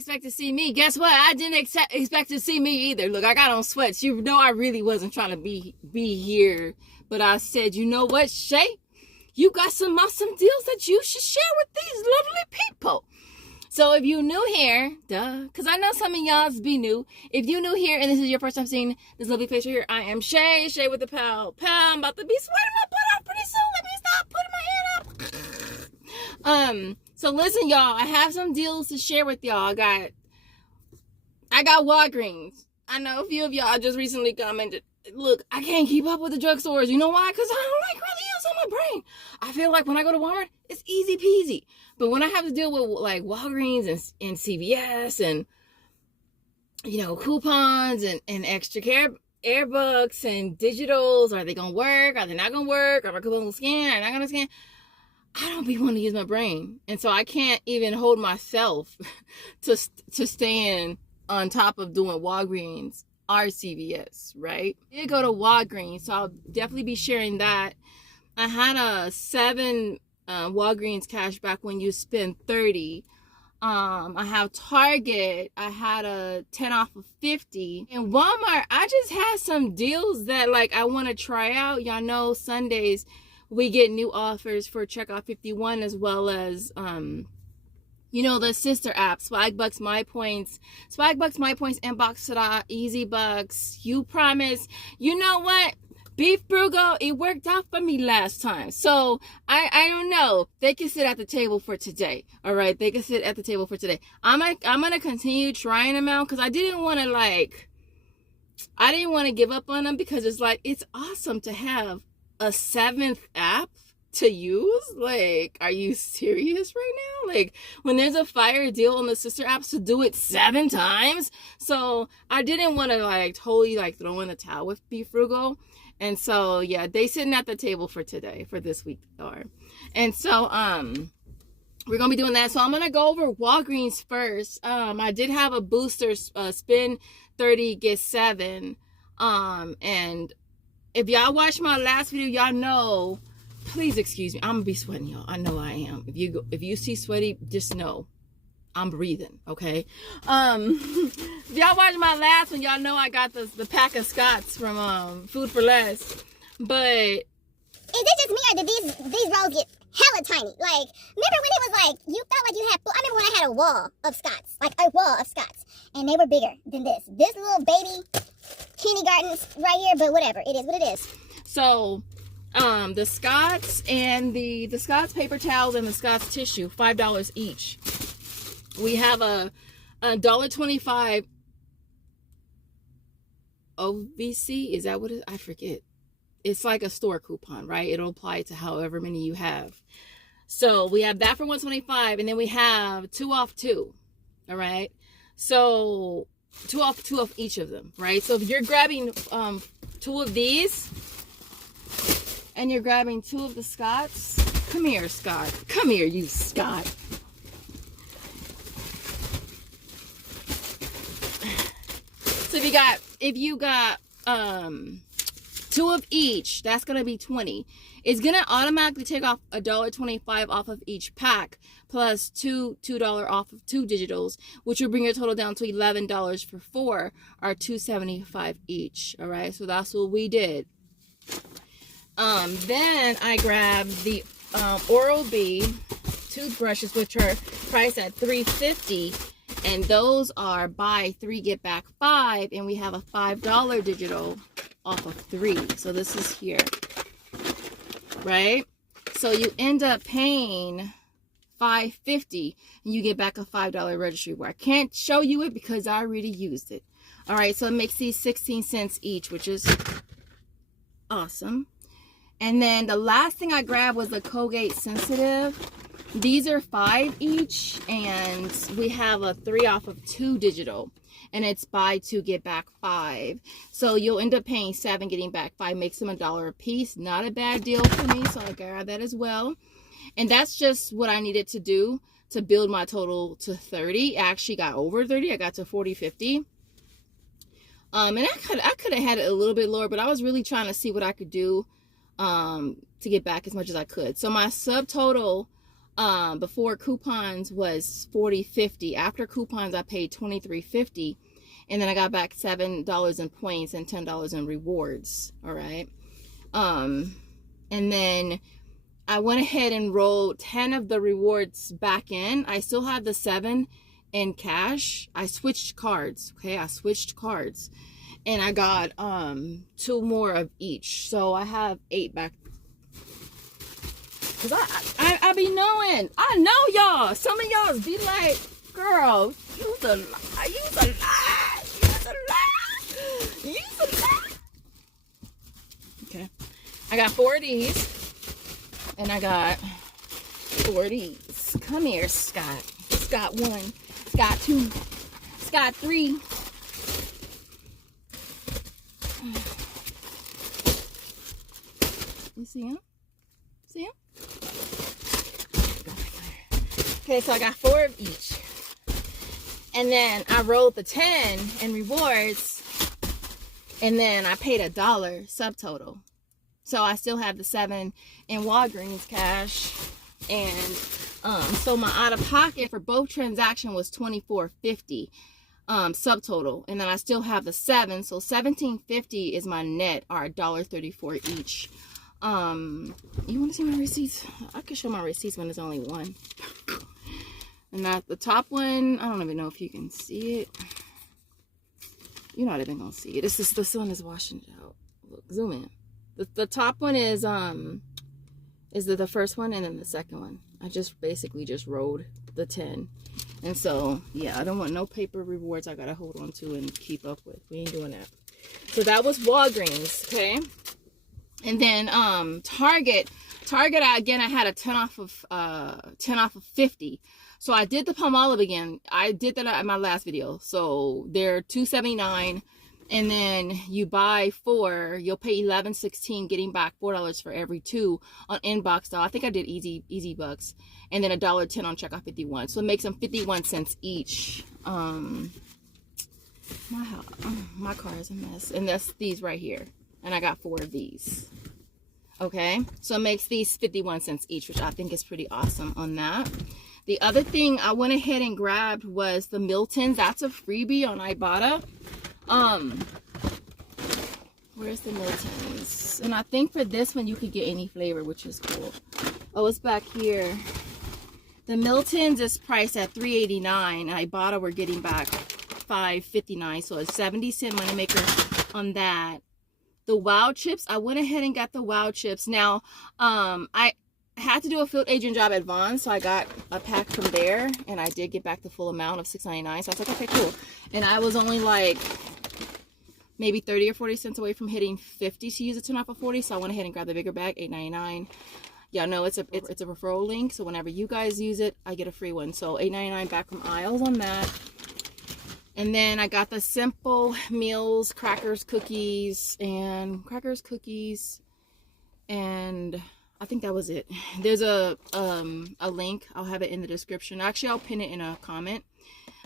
expect to see me. Guess what? I didn't expect to see me either. Look, I got on sweats. You know I really wasn't trying to be here. But I said, you know what, Shay? You got some awesome deals that you should share with these lovely people. So if you new here, because I know some of y'all's be new. If you new here and this is your first time seeing this lovely face right here, I am Shay with the pal. I'm about to be sweating my butt off pretty soon. Let me stop putting my hand up. So listen, y'all, I have some deals to share with y'all. I got Walgreens. I know a few of y'all just recently commented, look, I can't keep up with the drugstores. You know why? Because I don't like really use on my brain. I feel like when I go to Walmart, it's easy peasy. But when I have to deal with like Walgreens and CVS and, you know, coupons and extra air bucks and digitals, are they going to work? Are they not going to work? Are my coupons going to scan? Are they not going to scan? I don't be wanting to use my brain. And so I can't even hold myself to stand on top of doing Walgreens or CVS, right? I did go to Walgreens, so I'll definitely be sharing that. I had a 7 Walgreens cash back when you spend 30. I have Target. I had a 10 off of 50. And Walmart, I just had some deals that like I want to try out. Y'all know Sundays we get new offers for Checkout 51 as well as you know, the sister app, Swagbucks, My Points, Inbox Tada, Easy Bucks, Upromise. You know what? Beef Frugal, it worked out for me last time. So, I don't know. They can sit at the table for today. All right? They can sit at the table for today. I'm going to continue trying them out because I didn't want to give up on them because it's like, it's awesome to have a 7th app to use. Like, are you serious right now? Like, when there's a fire deal on the sister apps, to do it 7 times. So I didn't want to like totally like throw in the towel with Be Frugal. And so yeah, they sitting at the table for today, for this week. And so we're gonna be doing that. So I'm gonna go over Walgreens first. I did have a booster, spend 30 get 7. And if y'all watched my last video, y'all know, please excuse me, I'm gonna be sweating, y'all. I know I am. If you see sweaty, just know I'm breathing, okay? If y'all watched my last one, y'all know I got the pack of Scots from Food for Less. But is it just me or did these rolls get hella tiny? Like, remember when it was like you felt like you had I remember when I had a wall of Scots, like a wall of Scots, and they were bigger than this little baby kindergarten right here, but whatever, it is what it is. So the Scots and the Scots paper towels and the Scots tissue, $5 each. We have a $1.25 OVC. Is that what it is? I forget. It's like a store coupon, right? It'll apply to however many you have. So we have that for $1.25, and then we have 2 off 2. All right. So 2 off 2 of each of them, right? So if you're grabbing 2 of these and you're grabbing 2 of the Scots, come here, Scott. Come here, you Scott. So if you got 2 of each, that's gonna be 20. It's gonna automatically take off $1.25 off of each pack, plus $2 off of 2 digitals, which will bring your total down to $11 for 4, or $2.75 each. All right, so that's what we did. Then I grabbed the Oral-B toothbrushes, which are priced at $3.50. And those are buy 3 get back 5, and we have a $5 digital off of 3. So this is here, right? So you end up paying $5.50, and you get back a $5 registry. Where I can't show you it because I already used it. All right, so it makes these 16 cents each, which is awesome. And then the last thing I grabbed was the Colgate Sensitive. These are 5 each, and we have a 3 off of 2 digital, and it's buy 2 get back 5. So you'll end up paying 7 getting back 5, makes them $1 a piece. Not a bad deal for me, so I grabbed that as well. And that's just what I needed to do to build my total to 30. I actually got over 30. I got to 40, 50. And I could have had it a little bit lower, but I was really trying to see what I could do to get back as much as I could. So my subtotal Before coupons was $40.50. After coupons, I paid $23.50. And then I got back $7 in points and $10 in rewards. All right. And then I went ahead and rolled 10 of the rewards back in. I still have the 7 in cash. I switched cards. Okay. I switched cards and I got 2 more of each. So I have 8 back. Cause I be knowing. I know y'all. Some of y'all be like, girl, use a lie. Use a lie. Use a lie. Use a lie. Okay. I got 4 of these. And I got 4 of these. Come here, Scott. Scott 1. Scott 2. Scott 3. You see him? See him? Okay, so I got 4 of each. And then I rolled the 10 in rewards. And then I paid $1 subtotal. So I still have the 7 in Walgreens cash. And so my out of pocket for both transactions was $24.50 subtotal. And then I still have the 7. So $17.50 is my net, or $1.34 each. You want to see my receipts? I can show my receipts when there's only one. And that the top one, I don't even know if you can see it. You're not even gonna see it. This is, the sun is washing it out. Look, zoom in. The top one is the first one, and then the second one. I just basically just rolled the 10. And so yeah, I don't want no paper rewards I gotta hold on to and keep up with. We ain't doing that. So that was Walgreens, okay? And then Target, again, I had a 10 off of 50. So I did the Palmolive again. I did that at my last video. So they're $2.79, and then you buy 4, you'll pay $11.16, getting back $4 for every 2 on inbox style. I think I did easy bucks, and then $1.10 on checkout 51. So it makes them 51 cents each. My car is a mess, and that's these right here. And I got 4 of these. Okay, so it makes these 51 cents each, which I think is pretty awesome on that. The other thing I went ahead and grabbed was the Miltons. That's a freebie on Ibotta. Where's the Miltons? And I think for this one you could get any flavor, which is cool. Oh, it's back here. The Miltons is priced at $3.89. Ibotta we're getting back $5.59, so it's 70-cent moneymaker on that. The Wow Chips, I went ahead and got the Wow Chips. Now, I had to do a field agent job at Vons, so I got a pack from there, and I did get back the full amount of $6.99. So I was like, okay, cool. And I was only like maybe 30 or 40 cents away from hitting 50 to use a 10 off of 40. So I went ahead and grabbed the bigger bag, $8.99. Y'all know it's a referral link, so whenever you guys use it, I get a free one. So $8.99 back from Isles on that. And then I got the Simple Meals, crackers, cookies, and I think that was it. There's a link. I'll have it in the description. Actually, I'll pin it in a comment.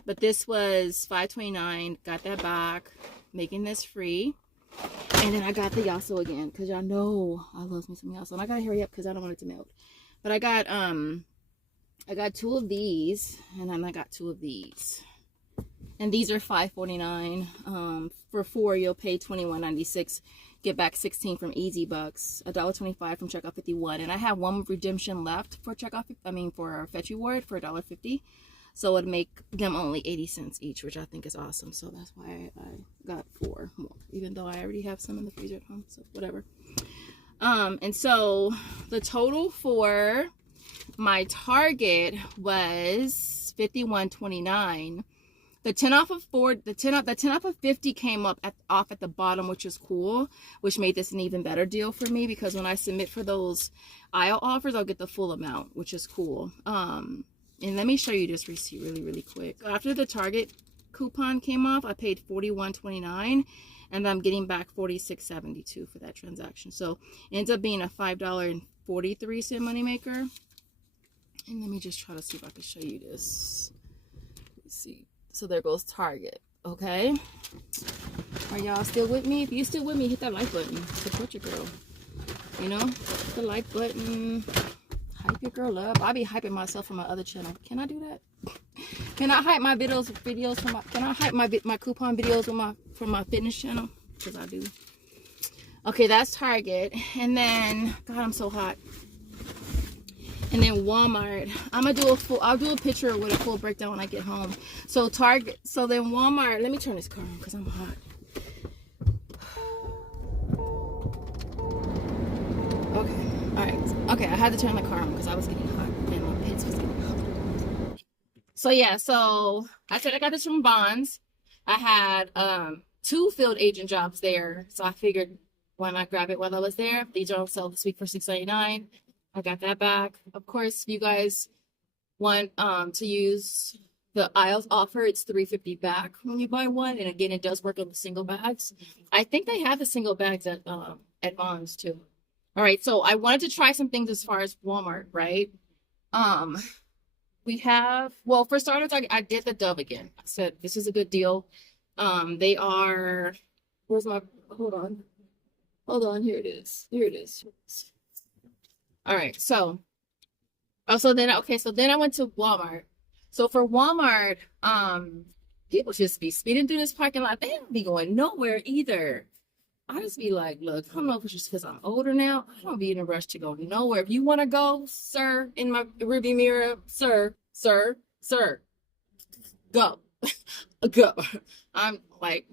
But this was $5.29. Got that back. Making this free. And then I got the Yasso again, because y'all know I love me some Yasso. And I gotta hurry up because I don't want it to melt. But I got 2 of these, and then I got 2 of these. And these are $5.49. For 4, you'll pay $21.96. Get back 16 from Easy Bucks, $1.25 from Checkout 51. And I have 1 redemption left for for Fetch Reward for $1.50. So it'd make them only 80 cents each, which I think is awesome. So that's why I got 4 more, even though I already have some in the freezer at home. So whatever. And so the total for my Target was $51.29. The 10 off of 50 came up off at the bottom, which is cool, which made this an even better deal for me, because when I submit for those aisle offers, I'll get the full amount, which is cool. And let me show you this receipt really quick. After the Target coupon came off, I paid $41.29, and I'm getting back $46.72 for that transaction. So it ends up being a $5.43 moneymaker. And let me just try to see if I can show you this. Let's see. So there goes Target, okay? Are y'all still with me? If you still with me, hit that like button. Support your girl. You know? Hit the like button. Hype your girl up. I be hyping myself from my other channel. Can I do that? Can I hype my videos from my? Can I hype my coupon videos from my fitness channel? Because I do. Okay, that's Target, and then God, I'm so hot. And then Walmart. I'll do a picture with a full breakdown when I get home. So Target. So then Walmart. Let me turn this car on because I'm hot. Okay. All right. Okay, I had to turn my car on because I was getting hot and my pants was getting hot. So yeah, so I said I got this from Bonds. I had 2 field agent jobs there, so I figured why not grab it while I was there. These are on sale this week for $6.99. I got that back. Of course, you guys want to use the aisles offer. It's $3.50 back when you buy one, and again, it does work on the single bags. I think they have the single bags at Bonds too. All right, so I wanted to try some things as far as Walmart, right? We have, well, for starters, I did the Dove again. I said, this is a good deal. They are, where's my, hold on, here it is. All right, so, so then I went to Walmart. So for Walmart, people just be speeding through this parking lot. They don't be going nowhere either. I just be like, look, I don't know if it's just because I'm older now. I don't be in a rush to go nowhere. If you want to go, sir, in my rearview mirror, sir, go. Go. I'm like,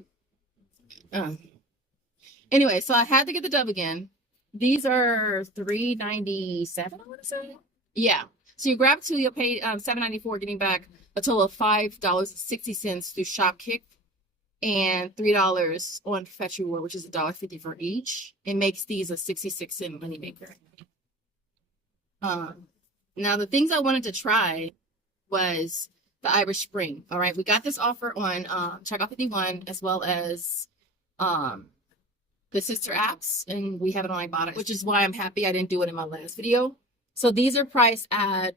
anyway, so I had to get the Dove again. These are $3.97, I want to say. Yeah. So you grab 2, you'll pay $7.94, getting back a total of $5.60 through Shopkick. And $3 on Fetch Reward, which is $1.50 for each. It makes these a 66-cent moneymaker. Now the things I wanted to try was the Irish Spring. All right, we got this offer on Checkout 51 as well as the sister apps, and we have it on Ibotta, which is why I'm happy I didn't do it in my last video. So these are priced at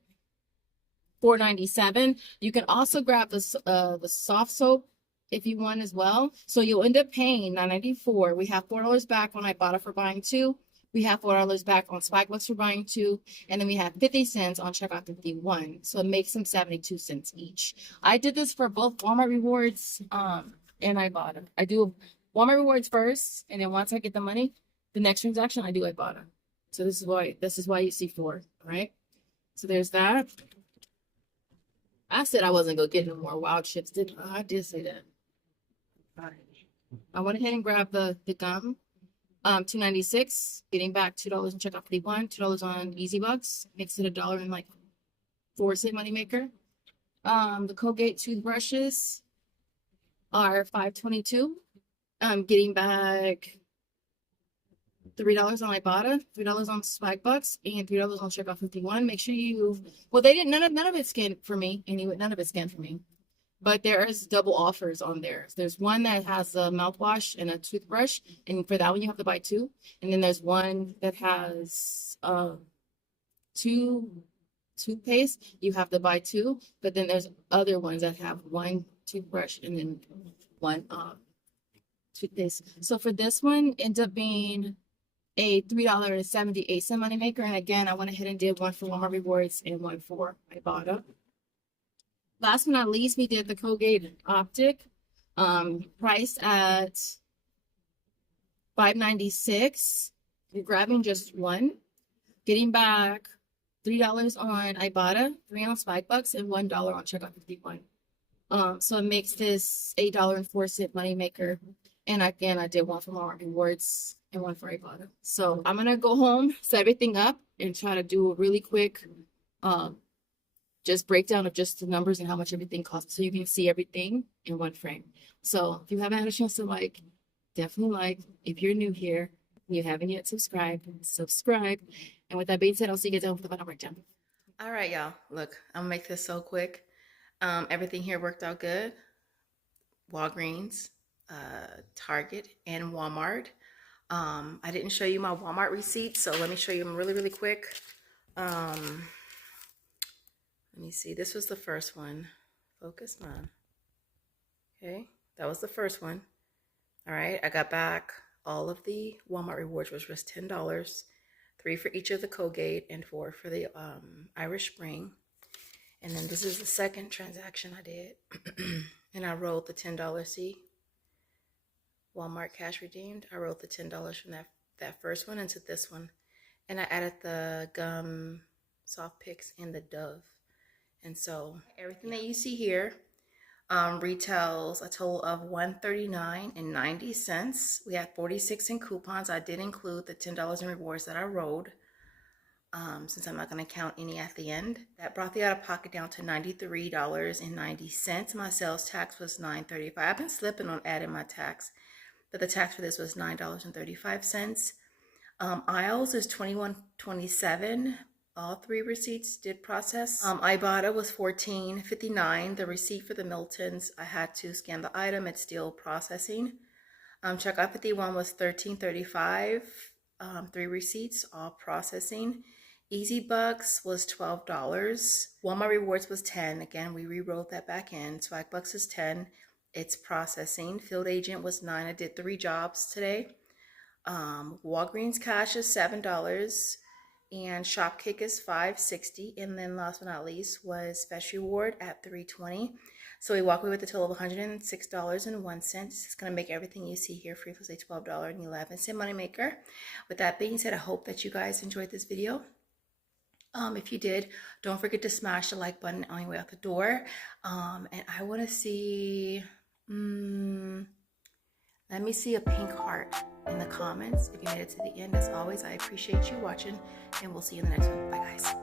$4.97. You can also grab the soft soap if you want as well. So you'll end up paying $9.94. We have $4 back on Ibotta for buying 2. We have $4 back on Swagbucks for buying 2. And then we have 50 cents on Checkout 51. So it makes them 72 cents each. I did this for both Walmart Rewards and Ibotta. I do Walmart Rewards first, and then once I get the money, the next transaction I do Ibotta. So this is why you see 4, all right? So there's that. I said I wasn't gonna get no more wild chips, didn't I? I did say that. I went ahead and grabbed the gum, $2.96, getting back $2 on Checkout 51, $2 on Easy Bucks, makes it $1 and like 4-cent moneymaker. The Colgate toothbrushes are $5.22. Getting back $3 on Ibotta, $3 on Swagbucks, and $3 on Checkout 51. Make sure you, well, they didn't, none of it scanned for me anyway. None of it scanned for me. But there is double offers on there. There's one that has a mouthwash and a toothbrush, and for that one you have to buy 2. And then there's one that has 2 toothpaste. You have to buy 2. But then there's other ones that have 1 toothbrush and then 1 toothpaste. So for this one, ends up being a $3.78 moneymaker. And again, I went ahead and did one for Walmart Rewards and one for Ibotta. Last but not least, we did the Colgate Optic, priced at $5.96. You're grabbing just 1, getting back $3 on Ibotta, 3 on Swagbucks, and $1 on Checkout 51. So it makes this $8.04 moneymaker. And again, I did one for Walmart Rewards and one for Ibotta. So I'm gonna go home, set everything up, and try to do a really quick just breakdown of just the numbers and how much everything costs, so you can see everything in one frame. So if you haven't had a chance to like, definitely like. If you're new here and you haven't yet subscribed, subscribe. And with that being said, I'll see you guys over the final breakdown. All right, y'all. Look, I'm gonna make this so quick. Everything here worked out good. Walgreens, Target, and Walmart. I didn't show you my Walmart receipts, so let me show you them really, really quick. Let me see. This was the first one. Focus, Mom. Okay, that was the first one. All right, I got back all of the Walmart rewards, which was $10, 3 for each of the Colgate, and 4 for the Irish Spring. And then this is the second transaction I did. And I rolled the $10. See? Walmart cash redeemed. I rolled the $10 from that first one into this one. And I added the gum, soft picks, and the Dove. And so everything that you see here retails a total of $139.90. We had 46 in coupons. I did include the $10 in rewards that I rolled, since I'm not going to count any at the end. That brought the out of pocket down to $93.90. My sales tax was $9.35. I've been slipping on adding my tax, but the tax for this was $9.35. Aisles is $21.27. All 3 receipts did process. Ibotta was $14.59. The receipt for the Miltons, I had to scan the item. It's still processing. Checkout 51 was $13.35. 3 receipts, all processing. Easy Bucks was $12. Walmart Rewards was $10. Again, we re-rolled that back in. Swagbucks is $10. It's processing. Field Agent was $9. I did 3 jobs today. Walgreens Cash is $7. And Shopkick is $5.60. And then last but not least was Fetch Reward at $3.20. So we walk away with a total of $106.01. It's going to make everything you see here free plus a $12.11 moneymaker. With that being said, I hope that you guys enjoyed this video. If you did, don't forget to smash the like button on your way out the door. And I want to see, let me see a pink heart in the comments if you made it to the end. As always, I appreciate you watching, and we'll see you in the next one. Bye, guys.